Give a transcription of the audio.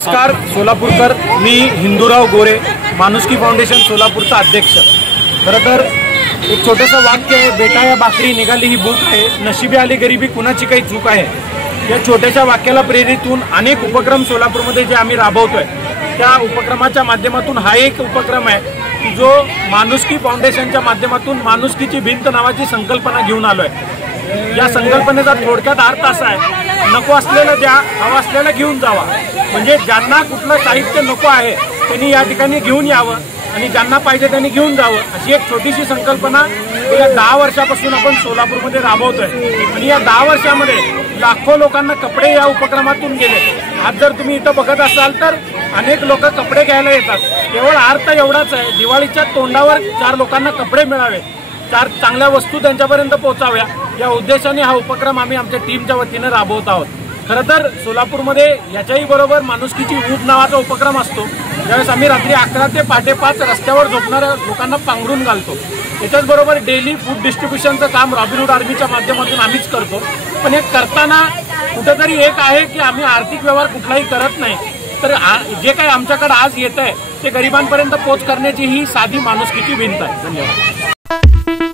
नमस्कार सोलापूरकर, मी हिंदूराव गोरे, माणुसकी फाउंडेशन सोलापूरचा अध्यक्ष। खरं तर एक छोटंसं वाक्य आहे, बेटा या भाकरी निघाली ही भूक आहे, नशिबी आली गरिबी कुणाची काही चूक आहे। या छोट्याशा वाक्याला प्रेरित होऊन अनेक उपक्रम सोलापूरमध्ये जे आम्ही राबवतोय, त्या उपक्रमाच्या माध्यमातून हा एक उपक्रम आहे की जो माणुसकी फाउंडेशनच्या माध्यमातून माणुसकीची भिंत नावाची संकल्पना घेऊन आलोय। या संकल्पनेचा थोडक्यात अर्थ असा आहे, नको असलेलं द्या, हवं असलेलं घेऊन जावा। म्हणजे ज्यांना कुठलं साहित्य नको आहे त्यांनी या ठिकाणी घेऊन यावं आणि ज्यांना पाहिजे त्यांनी घेऊन जावं, अशी एक छोटीशी संकल्पना गेल्या 10 वर्षापासून आपण सोलापूरमध्ये राबवतोय। आणि या 10 वर्षामध्ये लाखो लोकांना कपडे या उपक्रमातून गेले। आज जर तुम्ही इथं बघत असाल तर अनेक लोक कपडे घ्यायला येतात। केवळ अर्थ एवढाच आहे, दिवाळीच्या तोंडावर 4 लोकांना कपडे मिळावे, 4 चांगल्या वस्तू त्यांच्यापर्यंत पोहोचाव्या, या उद्देशाने हा उपक्रम आम्ही आमच्या टीमच्या वतीने राबवत आहोत। खरं तर सोलापूरमध्ये याच्याही बरोबर माणुसकीची ऊब नावाचा उपक्रम असतो, ज्यावेळेस आम्ही रात्री 11 ते पहाटे 5 रस्त्यावर झोपणाऱ्या लोकांना पांघरून घालतो। याच्याच बरोबर डेली फूड डिस्ट्रीब्युशनचं काम रॉबिनहूड आर्मीच्या माध्यमातून आम्हीच करतो। पण हे करताना कुठेतरी एक आहे की आम्ही आर्थिक व्यवहार कुठलाही करत नाही, तर जे काही आमच्याकडे आज येत आहे ते गरिबांपर्यंत पोहोच करण्याची ही साधी माणुसकीची भिंत आहे। धन्यवाद।